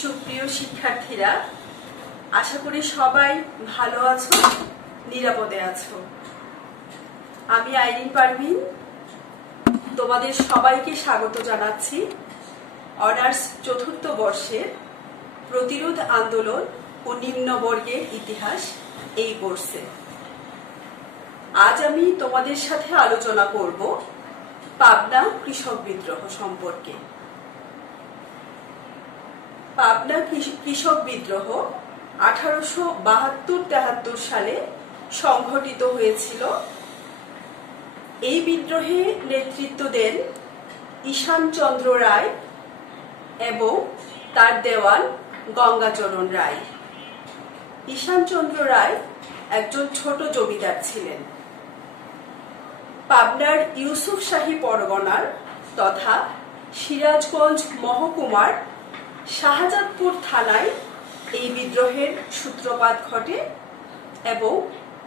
সুপ্রিয় শিক্ষার্থীরা, আশা করি সবাই ভালো আছো, নিরাপদে আছো। আমি আইরিন পারভিন তোমাদের সবাইকে স্বাগত জানাচ্ছি অনার্স চতুর্থ বর্ষের প্রতিরোধ আন্দোলন ও নিম্নবর্গের ইতিহাস এই কোর্সে। আজ আমি তোমাদের সাথে আলোচনা করব পাবনা কৃষক বিদ্রোহ সম্পর্কে। পাবনা কৃষক বিদ্রোহ 1872-73 সালে সংঘটিত হয়েছিল। এই বিদ্রোহে নেতৃত্ব দেন ঈশানচন্দ্র রায় এবং তার দেওয়ান গঙ্গাচরণ রায়। ঈশানচন্দ্র রায় একজন ছোট জমিদার ছিলেন। পাবনার ইউসুফ শাহী পরগনার তথা সিরাজগঞ্জ মহকুমার শাহজাদপুর থানায় এই বিদ্রোহের সূত্রপাত ঘটে এবং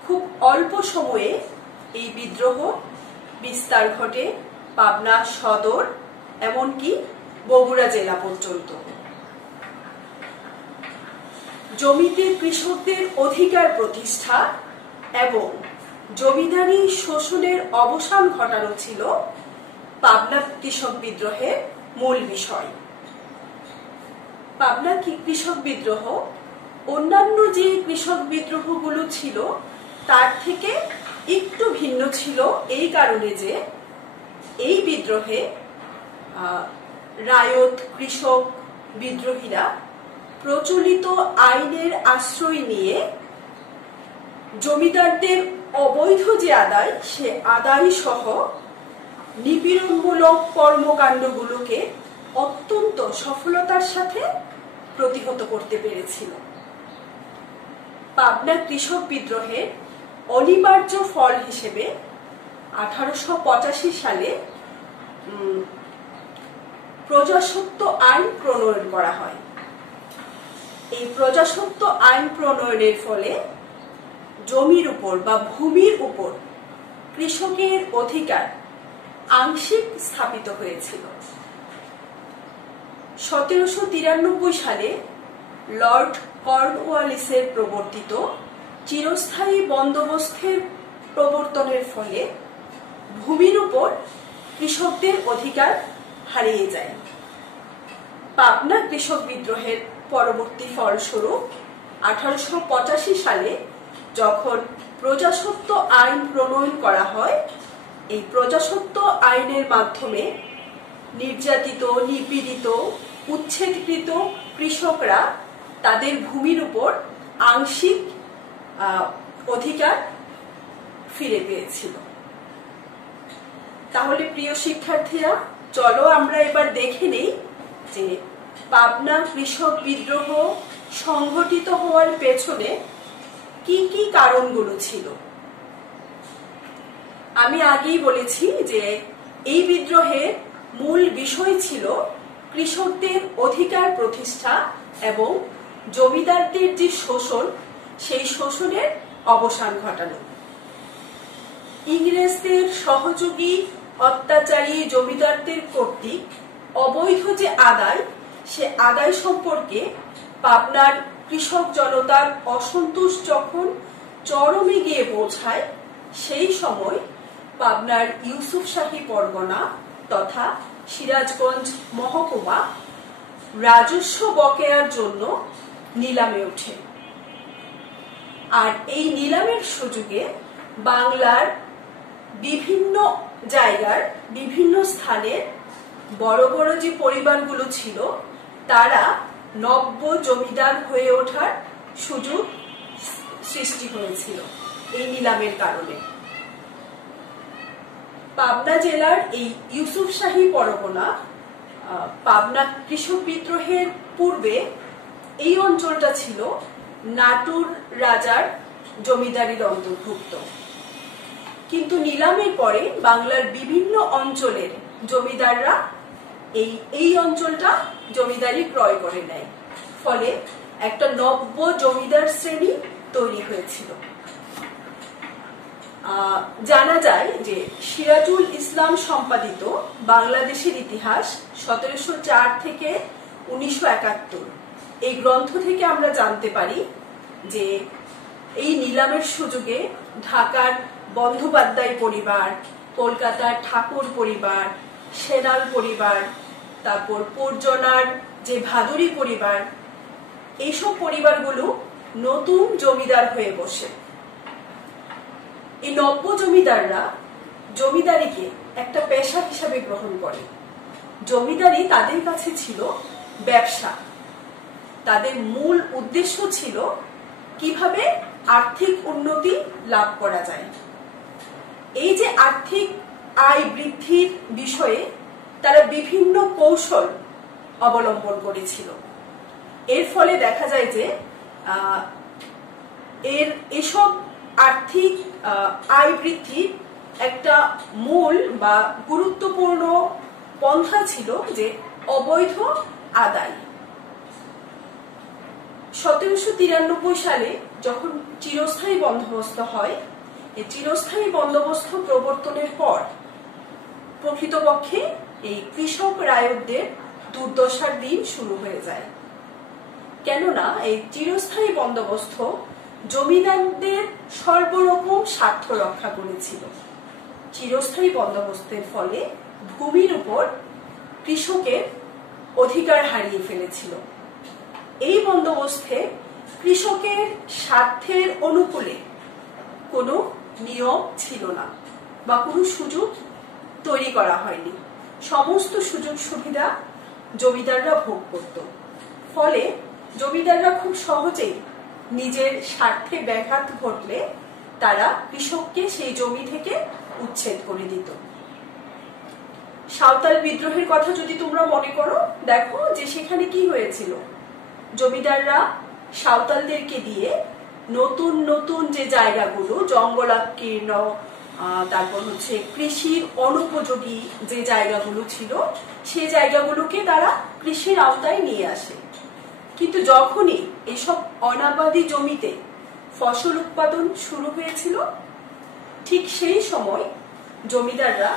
খুব অল্প সময়ে এই বিদ্রোহ বিস্তার ঘটে পাবনা সদর এমনকি বগুড়া জেলা পর্যন্ত। জমিতে কৃষকদের অধিকার প্রতিষ্ঠা এবং জমিদারি শোষণের অবসান ঘটানো ছিল পাবনা কৃষক বিদ্রোহের মূল বিষয়। পাবনা কৃষক বিদ্রোহ অন্যান্য যে কৃষক বিদ্রোহগুলো ছিল তার থেকে একটু ভিন্ন ছিল এই কারণে যে এই বিদ্রোহে রায়ত কৃষক বিদ্রোহীরা প্রচলিত আইনের আশ্রয় নিয়ে জমিদারদের অবৈধ যে আদায় সে আদায় সহ নিপীড়নমূলক কর্মকাণ্ডগুলোকে অত্যন্ত সফলতার সাথে প্রতিহত করতে পেরেছিল। পাবনা কৃষক বিদ্রোহের অনিবার্য ফল হিসেবে 1885 সালে প্রজাস্বত্ব আইন প্রণয়ন করা হয়। এই প্রজাস্বত্ব আইন প্রণয়নের ফলে জমির উপর বা ভূমির উপর কৃষকের অধিকার আংশিক স্থাপিত হয়েছিল। 1793 সালে লর্ড কর্নওয়ালিসের প্রবর্তিত চিরস্থায়ী বন্দোবস্তের প্রবর্তনের ফলে ভূমির উপর কৃষকদের অধিকার হারিয়ে যায়। পাবনা কৃষক বিদ্রোহের পরবর্তী ফলস্বরূপ 1885 সালে যখন প্রজাস্বত্ব আইন প্রণয়ন করা হয়, এই প্রজাস্বত্ব আইনের মাধ্যমে নির্যাতিত, নিপীড়িত, উচ্ছেদকৃত কৃষকরা তাদের ভূমির উপর আংশিক অধিকার ফিরে পেয়েছিল। তাহলে প্রিয় শিক্ষার্থীরা, চলো আমরা এবার দেখে নেই যে পাবনা কৃষক বিদ্রোহ সংঘটিত হওয়ার পেছনে কি কি কারণগুলো ছিল। আমি আগেই বলেছি যে এই বিদ্রোহের মূল বিষয় ছিল কৃষকদের অধিকার প্রতিষ্ঠা এবং জমিদারদের যে শোষণ সেই শোষণের অবসান ঘটানো। ইংরেজদের সহযোগী অত্যাচারী জমিদারদের কর্তৃক অবৈধ যে আদায় সে আদায় সম্পর্কে পাবনার কৃষক জনতার অসন্তোষ যখন চরমে গিয়ে পৌঁছায়, সেই সময় পাবনার ইউসুফ শাহী পরগনা তথা সিরাজগঞ্জ মহকুমা রাজস্ব বকেয়ার জন্য নিলামে ওঠে। আর এই নিলামের সুযোগে বাংলার বিভিন্ন জায়গার বিভিন্ন স্থানের বড় বড় যে পরিবারগুলো ছিল তারা নব্য জমিদার হয়ে ওঠার সুযোগ সৃষ্টি হয়েছিল এই নিলামের কারণে। পাবনা জেলার এই ইউসুফ শাহী পরগনা পাবনা কৃষক বিদ্রোহের পূর্বে এই অঞ্চলটা ছিল নাটুর রাজার জমিদারির অন্তর্ভুক্ত, কিন্তু নিলামের পরে বাংলার বিভিন্ন অঞ্চলের জমিদাররা এই অঞ্চলটা জমিদারি ক্রয় করে নেয়, ফলে একটা নব্য জমিদার শ্রেণী তৈরি হয়েছিল। জানা যায় যে সিরাজুল ইসলাম সম্পাদিত বাংলাদেশের ইতিহাস 1704 থেকে 1971 এই গ্রন্থ থেকে আমরা জানতে পারি যে এই নিলামের সুযোগে ঢাকার বন্দ্যোপাধ্যায় পরিবার, কলকাতার ঠাকুর পরিবার, সেনাল পরিবার, তারপর পর্জনার যে ভাদুরী পরিবার, এইসব পরিবারগুলো নতুন জমিদার হয়ে বসে। এই নব্য জমিদাররা জমিদারিকে একটা পেশা হিসাবে গ্রহণ করে। জমিদারি তাদের কাছে ছিল ব্যবসা। তাদের মূল উদ্দেশ্য ছিল কিভাবে আর্থিক উন্নতি লাভ করা যায়। এই যে আর্থিক আয় বৃদ্ধির বিষয়ে তারা বিভিন্ন কৌশল অবলম্বন করেছিল। এর ফলে দেখা যায় যে এসব আর্থিক আয় বৃদ্ধির একটা মূল বা গুরুত্বপূর্ণ পন্থা ছিল যে অবৈধ আদায়। 1793 সালে যখন চিরস্থায়ী বন্দোবস্ত হয়, এই চিরস্থায়ী বন্দোবস্ত প্রবর্তনের পর প্রকৃতপক্ষে এই কৃষক রায়তদের দুর্দশার দিন শুরু হয়ে যায়। কেননা এই চিরস্থায়ী বন্দোবস্ত জমিদারদের সর্বরকম স্বার্থ রক্ষা করেছিল। চিরস্থায়ী বন্দোবস্তের ফলে ভূমির উপর কৃষকের অধিকার হারিয়ে ফেলেছিল। এই বন্দোবস্তে কৃষকের স্বার্থের অনুকূলে কোনো নিয়ম ছিল না বা কোনো সুযোগ তৈরি করা হয়নি। সমস্ত সুযোগ সুবিধা জমিদাররা ভোগ করত। ফলে জমিদাররা খুব সহজেই নিজের স্বার্থে ব্যাঘাত ঘটলে তারা কৃষককে সেই জমি থেকে উচ্ছেদ করে দিত। সাঁওতাল বিদ্রোহের কথা যদি তোমরা মনে করো, দেখো যে সেখানে কি হয়েছিল। জমিদাররা সাঁওতালদেরকে দিয়ে নতুন নতুন যে জায়গাগুলো জঙ্গলাকীর্ণ, তারপর হচ্ছে কৃষির অনুপযোগী যে জায়গাগুলো ছিল, সেই জায়গাগুলোকে তারা কৃষির আওতায় নিয়ে আসে। কিন্তু যখনই এসব অনাবাদী জমিতে ফসল উৎপাদন শুরু হয়েছিল, ঠিক সেই সময় জমিদাররা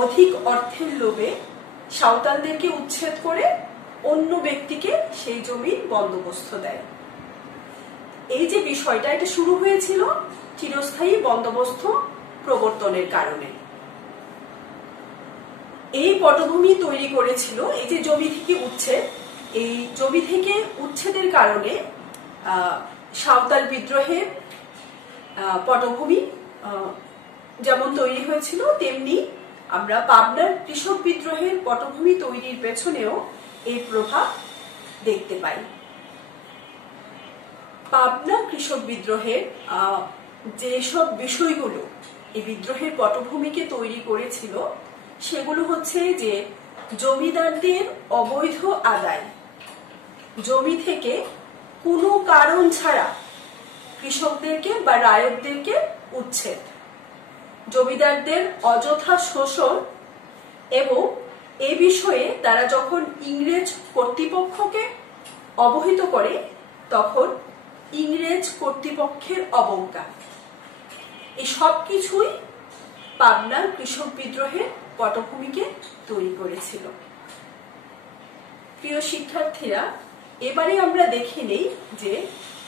অধিক অর্থের লোভে সাঁওতালদেরকে উচ্ছেদ করে অন্য ব্যক্তিকে সেই জমির বন্দোবস্ত দেয়। এই যে বিষয়টা, এটা শুরু হয়েছিল চিরস্থায়ী বন্দোবস্ত প্রবর্তনের কারণে। এই পটভূমি তৈরি করেছিল এই যে জমি থেকে উচ্ছেদ। এই জমি থেকে উচ্ছেদের কারণে সাঁওতাল বিদ্রোহের পটভূমি যেমন তৈরি হয়েছিল, তেমনি আমরা পাবনার কৃষক বিদ্রোহের পটভূমি তৈরির পেছনেও এই প্রভাব দেখতে পাই। পাবনা কৃষক বিদ্রোহের যেসব বিষয়গুলো এই বিদ্রোহের পটভূমিকে তৈরি করেছিল, সেগুলো হচ্ছে যে জমিদারদের অবৈধ আদায়, জমি থেকে কোনো কারণ ছাড়া কৃষকদেরকে বা রায়তদেরকে উচ্ছেদ, জমিদারদের অযথা শোষণ, এবং এ বিষয়ে তারা যখন ইংরেজ কর্তৃপক্ষকে অবহিত করে তখন ইংরেজ কর্তৃপক্ষের অবজ্ঞা। এই সব কিছুই পাবনার কৃষক বিদ্রোহের পটভূমিকে তৈরি করেছিল। প্রিয় শিক্ষার্থীরা, এবারে আমরা দেখে নেই যে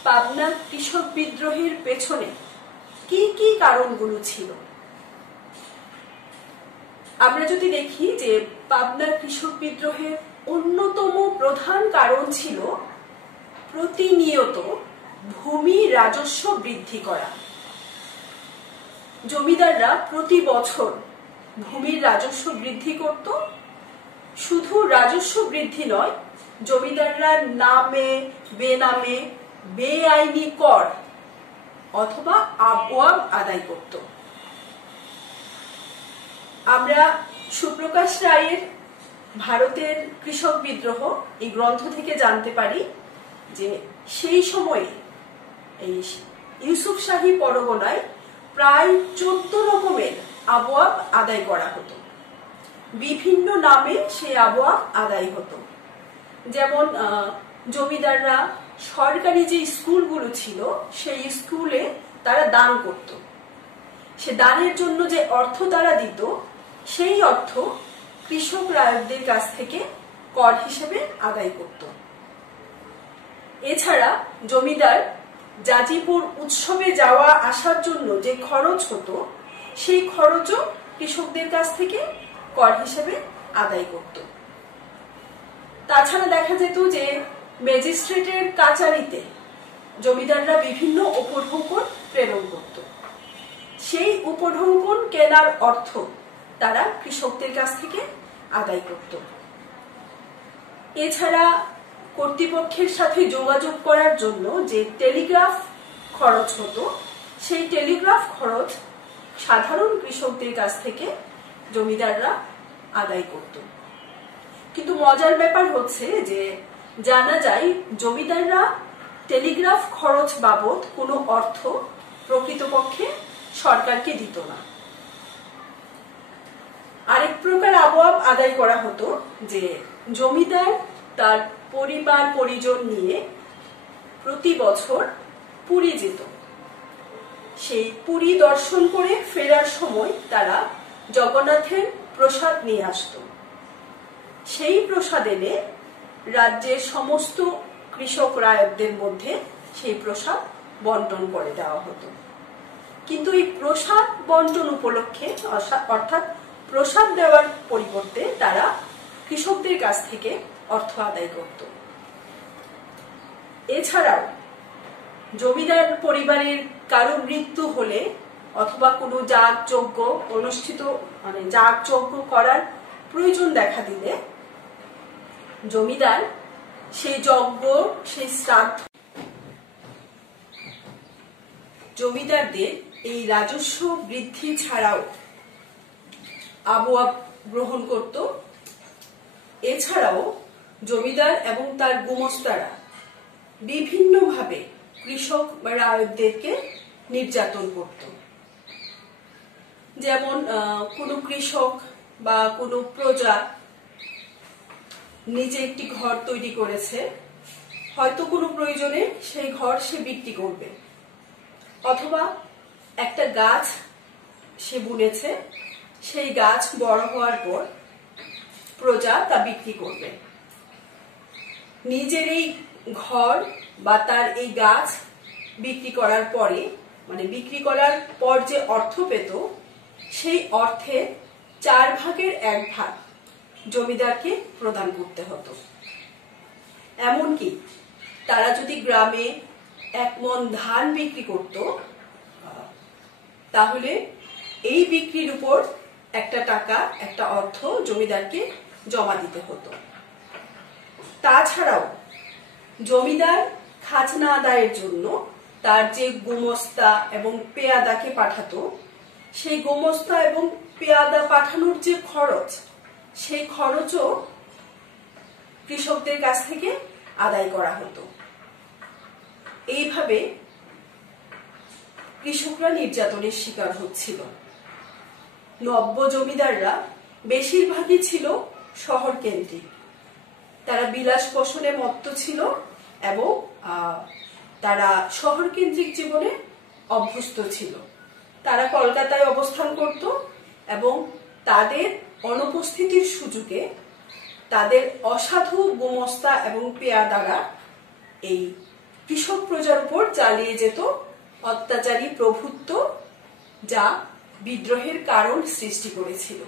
পাবনার কৃষক বিদ্রোহের পেছনে কি কি কারণগুলো ছিল। আমরা যদি দেখি যে পাবনার কৃষক বিদ্রোহের অন্যতম প্রধান কারণ ছিল প্রতিনিয়ত ভূমি রাজস্ব বৃদ্ধি করা। জমিদাররা প্রতি বছর ভূমির রাজস্ব বৃদ্ধি করত। শুধু রাজস্ব বৃদ্ধি নয়, জমিদাররা নামে বেনামে বেআইনি কর অথবা আবওয়াব আদায় করত। আমরা সুপ্রকাশ রায়ের ভারতের কৃষক বিদ্রোহ এই গ্রন্থ থেকে জানতে পারি যে সেই সময়ে এই ইউসুফ শাহী পরগনায় প্রায় 14 রকমের আবওয়াব আদায় করা হতো। বিভিন্ন নামে সেই আবওয়াব আদায় হতো। যেমন জমিদাররা সরকারি যে স্কুলগুলো ছিল সেই স্কুলে তারা দান করত। সে দানের জন্য যে অর্থ তারা দিত, সেই অর্থ কৃষক রায়তদের কাছ থেকে কর হিসেবে আদায় করত। এছাড়া জমিদার জাজিপুর উৎসবে যাওয়া আসার জন্য যে খরচ হতো সেই খরচও কৃষকদের কাছ থেকে কর হিসেবে আদায় করত। তাছাড়া দেখা যেত যে ম্যাজিস্ট্রেটের কাচারিতে জমিদাররা বিভিন্ন উপঢৌকন প্রেরণ করত। সেই উপঢৌকন কেনার অর্থ তারা কৃষকদের কাছ থেকে আদায় করত। এছাড়া কর্তৃপক্ষের সাথে যোগাযোগ করার জন্য যে টেলিগ্রাফ খরচ হতো সেই টেলিগ্রাফ খরচ সাধারণ কৃষকদের কাছ থেকে জমিদাররা আদায় করত। কিন্তু মজার ব্যাপার হচ্ছে যে জানা যায় জমিদাররা টেলিগ্রাফ খরচ বাবদ কোনো অর্থ প্রকৃতপক্ষে সরকারকে দিত না। আরেক প্রকার আবওয়াব আদায় করা হতো যে জমিদার তার পরিবার পরিজন নিয়ে প্রতি বছর পুরী যেত। সেই পুরী দর্শন করে ফেরার সময় তারা জগন্নাথের প্রসাদ নিয়ে আসত। সেই প্রসাদ এনে রাজ্যের সমস্ত কৃষক রায়তদের মধ্যে সেই প্রসাদ বন্টন করে দেওয়া হতো। কিন্তু এই প্রসাদ বন্টন উপলক্ষে অর্থাৎ প্রসাদ দেওয়ার পরিবর্তে তারা কৃষকদের কাছ থেকে অর্থ আদায় করত। এছাড়াও জমিদার পরিবারের কারো মৃত্যু হলে অথবা কোনো যাগযজ্ঞ অনুষ্ঠিত যাগযজ্ঞ করার প্রয়োজন দেখা দিলে জমিদার সেই যজ্ঞ সেই শ্রাদ্ধ জমিদারদের এই রাজস্ব বৃদ্ধি ছাড়াও আবওয়াব গ্রহণ করত। এছাড়াও জমিদার এবং তার গুমস্তারা বিভিন্নভাবে কৃষক বা রায়তদেরকে নির্যাতন করত। যেমন কোনো কৃষক বা কোনো প্রজা নিজে একটি ঘর তৈরি করেছে, হয়তো কোনো প্রয়োজনে সেই ঘর সে বিক্রি করবে, অথবা একটা গাছ সে বুনেছে, সেই গাছ বড় হওয়ার পর প্রজা তা বিক্রি করবে। নিজের এই ঘর বা তার এই গাছ বিক্রি করার পরে বিক্রি করার পর যে অর্থ পেত সেই অর্থে 4/1 ভাগ জমিদারকে প্রদান করতে হতো। এমনকি তারা যদি গ্রামে 1 মণ ধান বিক্রি করত তাহলে এই বিক্রির উপর একটা টাকা একটা অর্থ জমিদারকে জমা দিতে হতো। তাছাড়াও জমিদার খাজনা আদায়ের জন্য তার যে গোমস্তা এবং পেয়াদাকে পাঠাতো সেই গোমস্তা এবং পেয়াদা পাঠানোর যে খরচ সেই খরচও কৃষকদের কাছ থেকে আদায় করা হতো। এইভাবে কৃষকরা নির্যাতনের শিকার হচ্ছিল। নব্য জমিদাররা বেশিরভাগই ছিল শহর কেন্দ্রিক। তারা বিলাস পোষণে মত্ত ছিল এবং তারা শহর কেন্দ্রিক জীবনে অভ্যস্ত ছিল। তারা কলকাতায় অবস্থান করত এবং তাদের অনুপস্থিতির সুযোগে তাদের অসাধু গোমস্তা এবং পেয়াদারা এই কৃষক প্রজার উপর চালিয়ে যেত অত্যাচারী প্রভুত্ব, যা বিদ্রোহের কারণ সৃষ্টি করেছিল।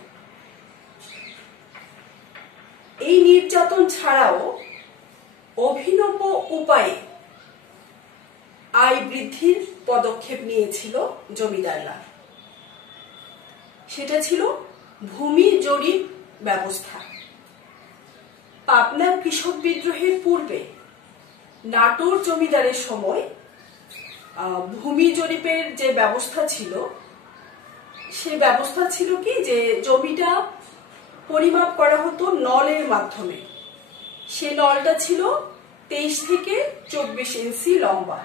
এই নির্যাতন ছাড়াও অভিনব উপায়ে আয় বৃদ্ধির পদক্ষেপ নিয়েছিল জমিদাররা। সেটা ছিল ভূমি জরিপ ব্যবস্থা। পাবনার কৃষক বিদ্রোহের পূর্বে নাটোর জমিদারের সময় ভূমি জরিপের যে ব্যবস্থা ছিল সেই ব্যবস্থা ছিল কি যে জমিটা পরিমাপ করা হতো নলের মাধ্যমে। সে নলটা ছিল 23 থেকে 24 ইঞ্চি লম্বা।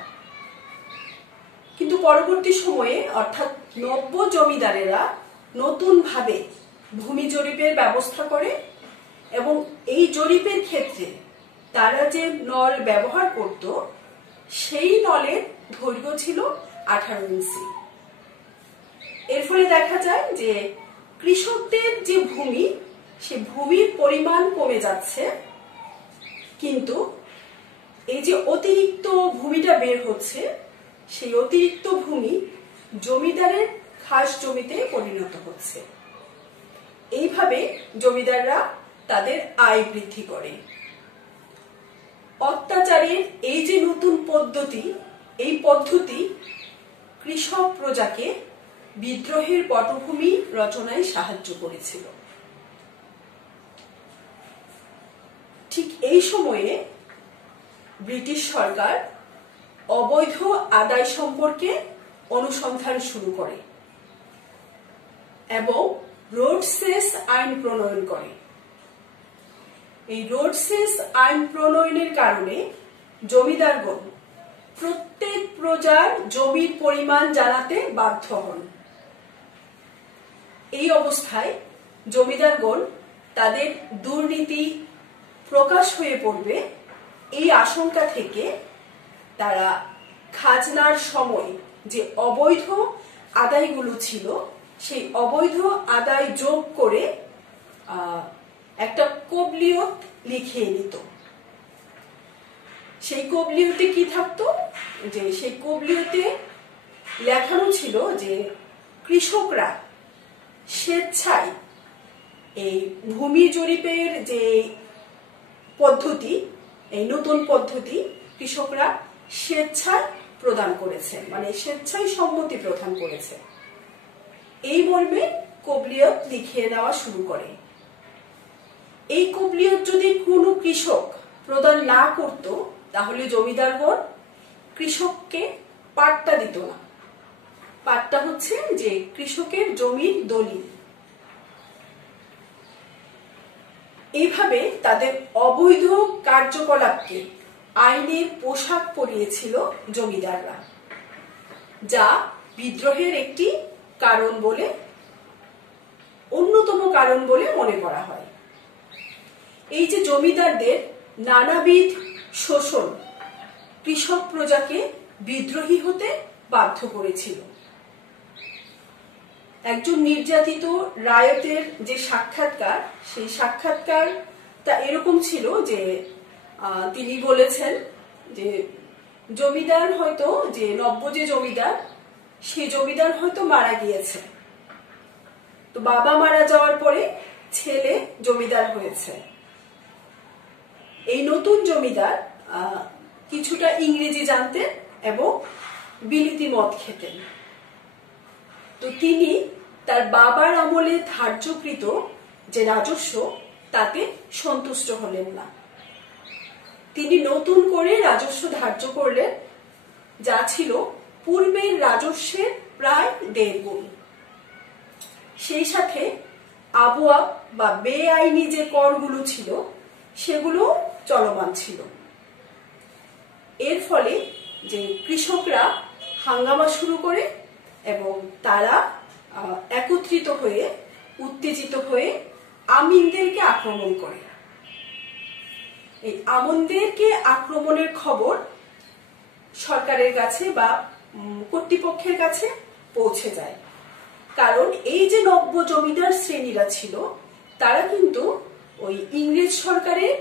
কিন্তু পরবর্তী সময়ে অর্থাৎ নব্য জমিদারেরা নতুন ভাবে ভূমি জরিপের ব্যবস্থা করে এবং এই জরিপের ক্ষেত্রে তারা যে নল ব্যবহার করত সেই নলের দৈর্ঘ্য ছিল 18 ইঞ্চি। এর ফলে দেখা যায় যে কৃষকদের যে ভূমি সে ভূমির পরিমাণ কমে যাচ্ছে, কিন্তু এই যে অতিরিক্ত ভূমিটা বের হচ্ছে, সেই অতিরিক্ত ভূমি জমিদারের খাস জমিতে পরিণত হচ্ছে। এইভাবে জমিদাররা তাদের আয় বৃদ্ধি করে। অত্যাচারের এই যে নতুন পদ্ধতি, এই পদ্ধতি কৃষক প্রজাকে বিদ্রোহের পটভূমি রচনায় সাহায্য করেছিল। ঠিক এই সময়ে ব্রিটিশ সরকার অবৈধ আদায় সম্পর্কে অনুসন্ধান শুরু করে এবং রোডসেস আইন প্রণয়ন করে। এই রোডসেস আইন প্রণয়নের কারণে জমিদারগণ প্রত্যেক প্রজার জমির পরিমাণ জানাতে বাধ্য হন। এই অবস্থায় জমিদারগণ তাদের দুর্নীতি প্রকাশ হয়ে পড়বে এই আশঙ্কা থেকে তারা খাজনার সময় যে অবৈধ আদায়গুলো ছিল, সেই অবৈধ আদায় যোগ করে একটা কবলিয়ত লিখিয়ে নিত। সেই কবলিয়তে কি থাকতো, যে সেই কবলিয়তে লেখানো ছিল যে কৃষকরা স্বেচ্ছায় এই ভূমি জরিপের যে পদ্ধতি, এই নতুন পদ্ধতি কৃষকরা স্বেচ্ছায় প্রদান করেছে, মানে স্বেচ্ছায় সম্মতি প্রদান করেছে। এই মর্মে কবলিয়ত লিখিয়ে দেওয়া শুরু করে। এই কবলিয়ত যদি কোনো কৃষক প্রদান না করত, তাহলে জমিদারগণ কৃষককে পাট্টা দিত না। পাট্টা হচ্ছে যে কৃষকের জমির দলিল। এইভাবে তাদের অবৈধ কার্যকলাপকে আইনের পোশাক পরিয়েছিল জমিদাররা, যা বিদ্রোহের একটি কারণ বলে, অন্যতম কারণ বলে মনে করা হয়। এই যে জমিদারদের নানাবিধ শোষণ কৃষক প্রজাকে বিদ্রোহী হতে বাধ্য করেছিল। একজন নির্যাতিত রায়তের যে সাক্ষাৎকার, সেই সাক্ষাৎকারটা এরকম ছিল যে তিনি বলেছেন যে জমিদার হয়তো, যে নব্য যে জমিদার, সেই জমিদার হয়তো মারা গিয়েছে, তো বাবা মারা যাওয়ার পরে ছেলে জমিদার হয়েছে। এই নতুন জমিদার কিছুটা ইংরেজি জানতেন এবং বিলিতি মদ খেতেন। তো তিনি তার বাবার আমলে ধার্যকৃত যে রাজস্ব, তাতে সন্তুষ্ট হলেন না। তিনি নতুন করে রাজস্ব ধার্য করলেন, যা ছিল পূর্বের রাজস্বের প্রায় 1.5 গুণ। সেই সাথে আবওয়াব বা বেআইনি যে করগুলো ছিল, সেগুলো চলমান ছিল। এর ফলে যে কৃষকরা হাঙ্গামা শুরু করে এবং তারা একত্রিত হয়ে, উত্তেজিত হয়ে আমিনদেরকে আক্রমণ করে। এই আমনদেরকে আক্রমণের খবর সরকারের কাছে বা কর্তৃপক্ষের কাছে পৌঁছে যায়। কারণ এই যে নব্য জমিদার শ্রেণীরা ছিল, তারা কিন্তু ওই ইংরেজ সরকারের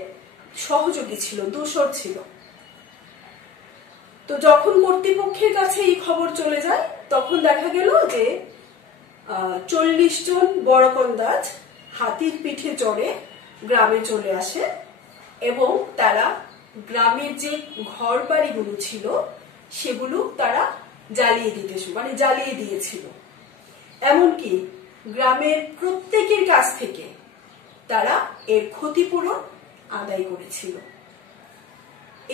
সহযোগী ছিল, দোসর ছিল। তো যখন কর্তৃপক্ষের কাছে এই খবর চলে যায়, তখন দেখা গেল যে 40 জন বড়কন্দাজ হাতির পিঠে চড়ে গ্রামে চলে আসে এবং তারা গ্রামের যে ঘর বাড়িগুলো ছিল, সেগুলো তারা জ্বালিয়ে দিয়েছিল। এমনকি গ্রামের প্রত্যেকের কাছ থেকে তারা এর ক্ষতিপূরণ আদায় করেছিল।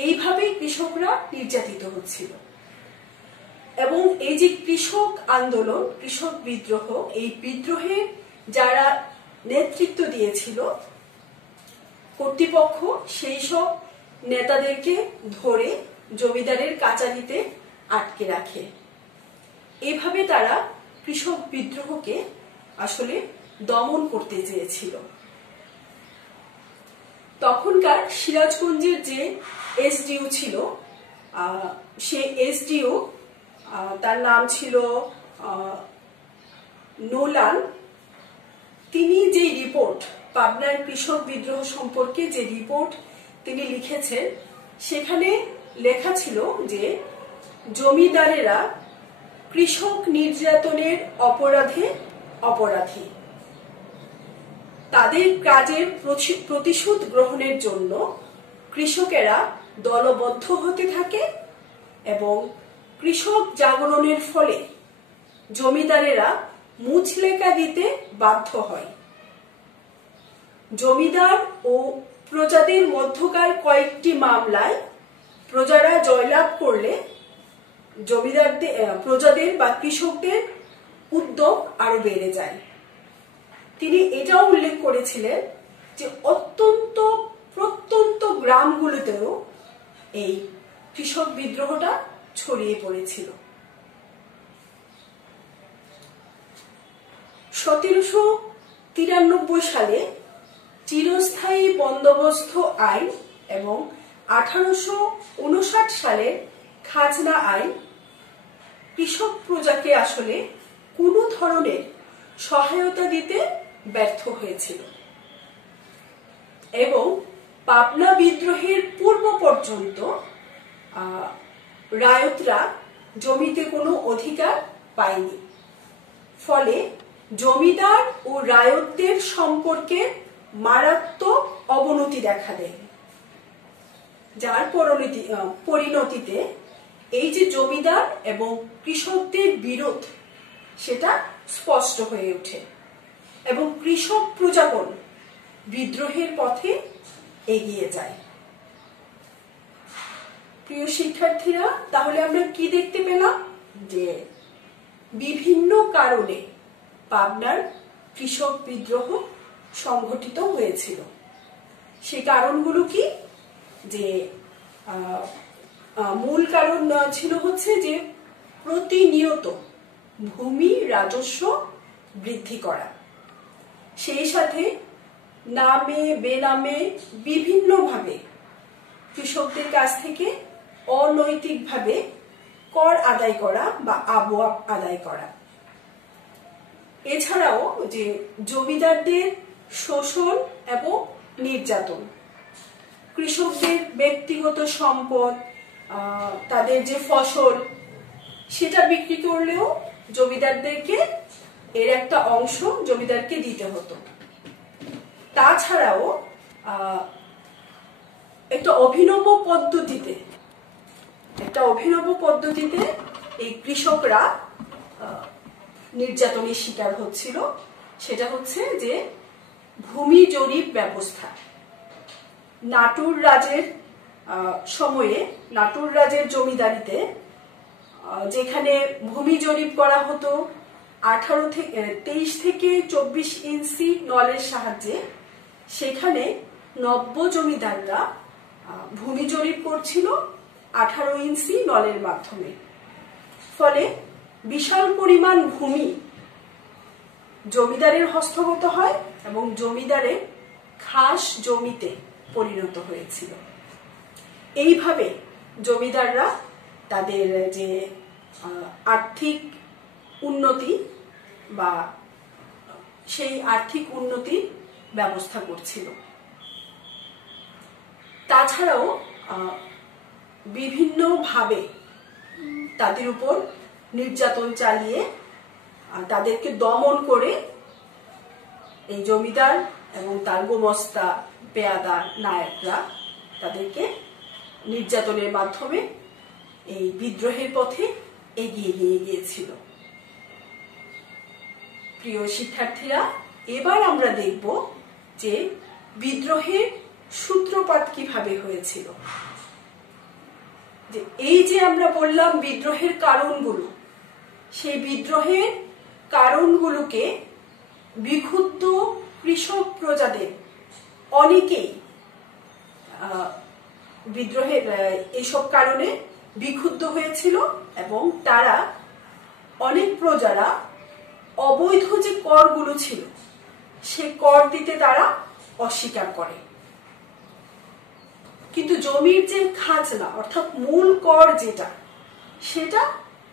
এইভাবেই কৃষকরা নির্যাতিত হচ্ছিল। এবং এই যে কৃষক আন্দোলন, কৃষক বিদ্রোহ, এই বিদ্রোহে যারা নেতৃত্ব দিয়েছিল কর্তৃপক্ষ, সেই সব নেতাদেরকে ধরে জমিদারের কাচারিতে আটকে রাখে। এভাবে তারা কৃষক বিদ্রোহকে আসলে দমন করতে চেয়েছিল। তখনকার সিরাজগঞ্জের যে এসডিও ছিল, সে এসডিও, তার নাম ছিল নোলান। তিনি যে রিপোর্ট, পাবনার কৃষক বিদ্রোহ সম্পর্কে যে রিপোর্ট তিনি লিখেছেন, সেখানে লেখা ছিল যে জমিদারেরা কৃষক নির্যাতনের অপরাধে অপরাধী, তাদের কাজের প্রতিশোধ গ্রহণের জন্য কৃষকেরা দলবদ্ধ হতে থাকে এবং কৃষক জাগরণের ফলে জমিদারেরা মুচলেকা দিতে বাধ্য হয়। জমিদার ও প্রজাদের মধ্যকার কয়েকটি মামলায় প্রজারা জয়লাভ করলে প্রজাদের বা কৃষকদের উদ্যোগ আরো বেড়ে যায়। তিনি এটাও উল্লেখ করেছিলেন যে প্রত্যন্ত গ্রামগুলোতেও এই কৃষক বিদ্রোহটা ছড়িয়ে পড়েছিল। 1793 সালে চিরস্থায়ী বন্দোবস্ত আইন এবং 1859 সালের খাজনা আইন কৃষক প্রজাকে আসলে কোনো ধরনের সহায়তা দিতে ব্যর্থ হয়েছিল এবং পাবনা বিদ্রোহের পূর্ব পর্যন্ত রায়তরা জমিতে কোনো অধিকার পায়নি। ফলে জমিদার ও রায়তদের সম্পর্কে মারাত্মক অবনতি দেখা দেয়, যার পরিণতিতে এই যে জমিদার এবং কৃষকদের বিরোধ সেটা স্পষ্ট হয়ে ওঠে এবং কৃষক প্রজাগণ বিদ্রোহের পথে এগিয়ে যায়। প্রিয় শিক্ষার্থীরা, তাহলে আমরা কি দেখতে পেলাম যে বিভিন্ন কারণে পাবনার কৃষক বিদ্রোহ সংঘটিত হয়েছিল। সেই কারণগুলো কি? যে মূল কারণ ছিল হচ্ছে যে প্রতিনিয়ত ভূমি রাজস্ব বৃদ্ধি করা, সেই সাথে নামে বেনামে বিভিন্নভাবে কৃষকদের কাছ থেকে অনৈতিকভাবে কর আদায় করা বা আবওয়াব আদায় করা। এছাড়াও যে জমিদারদের শোষণ এবং নির্যাতন, কৃষকদের ব্যক্তিগত সম্পদ, তাদের যে ফসল সেটা বিক্রি করলেও জমিদারদেরকে এর একটা অংশ জমিদারকে দিতে হতো। তাছাড়াও একটা অভিনব পদ্ধতিতে এই কৃষকরা নির্যাতনের শিকার হচ্ছিল। সেটা হচ্ছে যে ভূমি জরিপ ব্যবস্থা। নাটোর রাজের সময়ে, নাটোর রাজের জমিদারিতে যেখানে ভূমি জরিপ করা হতো 23 থেকে 24 ইঞ্চি নলের সাহায্যে, সেখানে নব্য জমিদাররা ভূমি জরিপ করছিল 18 ইঞ্চি নলের মাধ্যমে। ফলে বিশাল পরিমাণ ভূমি জমিদারের হস্তগত হয় এবং জমিদারের খাস জমিতে পরিণত হয়েছিল। এইভাবে জমিদাররা তাদের যে আর্থিক উন্নতি বা সেই আর্থিক উন্নতির ব্যবস্থা করছিল। তাছাড়াও বিভিন্নভাবে তাদের উপর নির্যাতন চালিয়ে তাদেরকে দমন করে এই জমিদার এবং তার গোমস্তা, পেয়াদা, নায়করা তাদেরকে নির্যাতনের মাধ্যমে এই বিদ্রোহের পথে এগিয়ে নিয়ে গিয়েছিল। প্রিয় শিক্ষার্থীরা, এবার আমরা দেখব যে বিদ্রোহের সূত্রপাত কিভাবে হয়েছিল। যে এই যে আমরা বললাম বিদ্রোহের কারণগুলো, সেই বিদ্রোহের কারণগুলোকে বিক্ষুব্ধ কৃষক প্রজাদের অনেকেই বিদ্রোহের এইসব কারণে বিক্ষুব্ধ হয়েছিল এবং তারা অনেক প্রজারা অবৈধ যে করগুলো ছিল সে কর দিতে তারা অস্বীকার করে। কিন্তু জমির যে খাজনা অর্থাৎ মূল কর যেটা, সেটা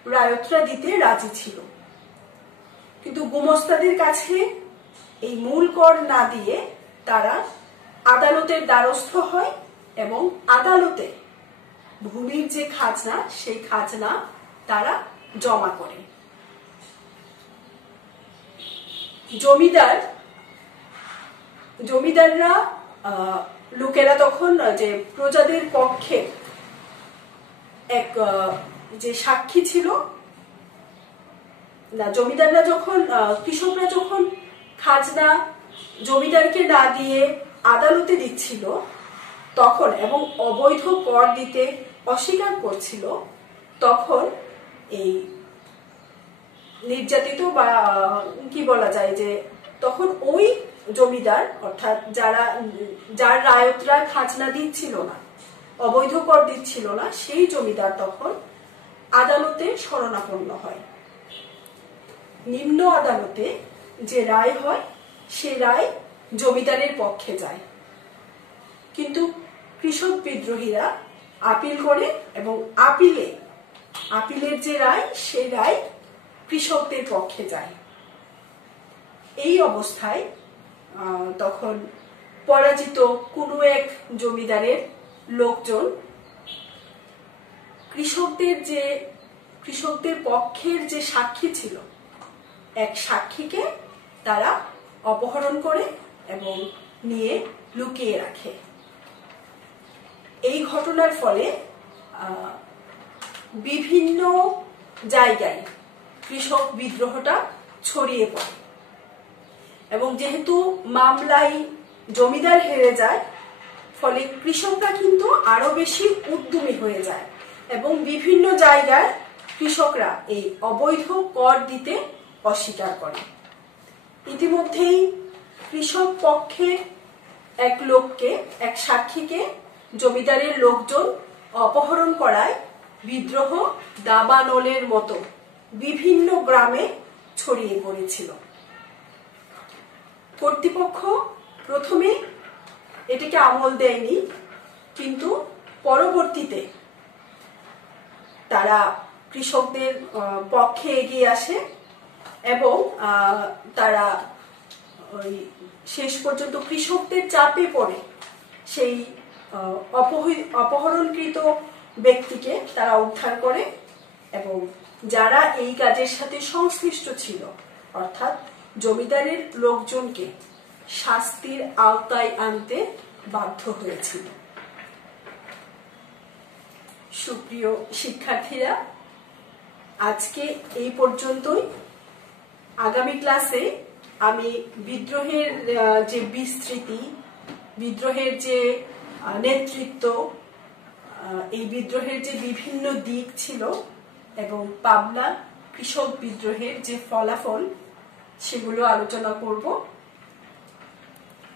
রায়তরা দিতে রাজি ছিল। কিন্তু গোমস্তাদের কাছে এই মূল কর না দিয়ে তারা আদালতের দ্বারস্থ হয় এবং আদালতে ভূমির যে খাজনা সেই খাজনা তারা জমা করে। জমিদাররা লোকেরা তখন যে প্রজাদের পক্ষে এক যে সাক্ষী ছিল না, জমিদাররা যখন কৃষকরা যখন খাজনা জমিদারকে না দিয়ে আদালতে দিচ্ছিল তখন এবং অবৈধ কর দিতে অস্বীকার করছিল, তখন এই নির্যাতিত বা কি বলা যায় যে তখন ওই জমিদার অর্থাৎ যার রায়তরা খাজনা দিচ্ছিল না, অবৈধ কর দিচ্ছিল না, সেই জমিদার তখন আদালতে শরণাপন্ন হয়। নিম্ন আদালতে যে রায় হয় সে রায় জমিদারের পক্ষে যায়, কিন্তু কৃষক বিদ্রোহীরা আপিল করে এবং আপিলের যে রায় সেই রায় কৃষকদের পক্ষে যায়। এই অবস্থায় তখন পরাজিত কোনো এক জমিদারের লোকজন কৃষকদের পক্ষের যে সাক্ষী ছিল এক সাক্ষীকে তারা অপহরণ করে এবং নিয়ে লুকিয়ে রাখে। এই ঘটনার ফলে বিভিন্ন জায়গায় কৃষক বিদ্রোহটা ছড়িয়ে পড়ে এবং যেহেতু মামলায় জমিদার হেরে যায়, ফলে কৃষকরা কিন্তু আরো বেশি উদ্যমী হয়ে যায় এবং বিভিন্ন জায়গায় কৃষকরা এই অবৈধ কর দিতে অস্বীকার করে। ইতিমধ্যেই কৃষক পক্ষের এক সাক্ষীকে জমিদারের লোকজন অপহরণ করায় বিদ্রোহ দাবানলের মতো বিভিন্ন গ্রামে ছড়িয়ে পড়েছিল। কর্তৃপক্ষ প্রথমে এটাকে আমল দেয়নি, কিন্তু পরবর্তীতে তারা কৃষকদের পক্ষে এগিয়ে আসে এবং তারা শেষ পর্যন্ত কৃষকদের চাপে পড়ে সেই অপহরণকৃত ব্যক্তিকে তারা উদ্ধার করে এবং যারা এই কাজের সাথে সংশ্লিষ্ট ছিল অর্থাৎ জমিদারের লোকজনকে শাস্তির আওতায় আনতে বাধ্য হয়েছিল। সুপ্রিয় শিক্ষার্থীরা, আজকে এই পর্যন্তই। আগামী ক্লাসে আমি বিদ্রোহের যে বিস্তৃতি, বিদ্রোহের যে নেতৃত্ব, এই বিদ্রোহের যে বিভিন্ন দিক ছিল এবং পাবনা কৃষক বিদ্রোহের যে ফলাফল সেগুলো আলোচনা করব।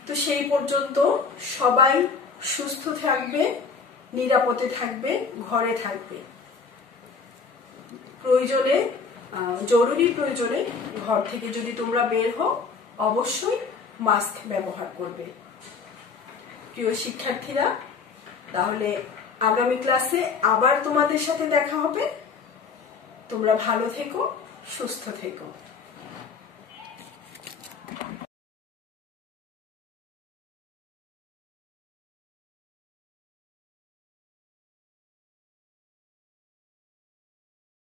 তো সেই পর্যন্ত সবাই সুস্থ থাকবে, নিরাপদে থাকবে, ঘরে থাকবে। জরুরি প্রয়োজনে ঘর থেকে যদি তোমরা বের হও অবশ্যই মাস্ক ব্যবহার করবে। প্রিয় শিক্ষার্থীরা, তাহলে আগামী ক্লাসে আবার তোমাদের সাথে দেখা হবে। তোমরা ভালো থেকো, সুস্থ থেকো।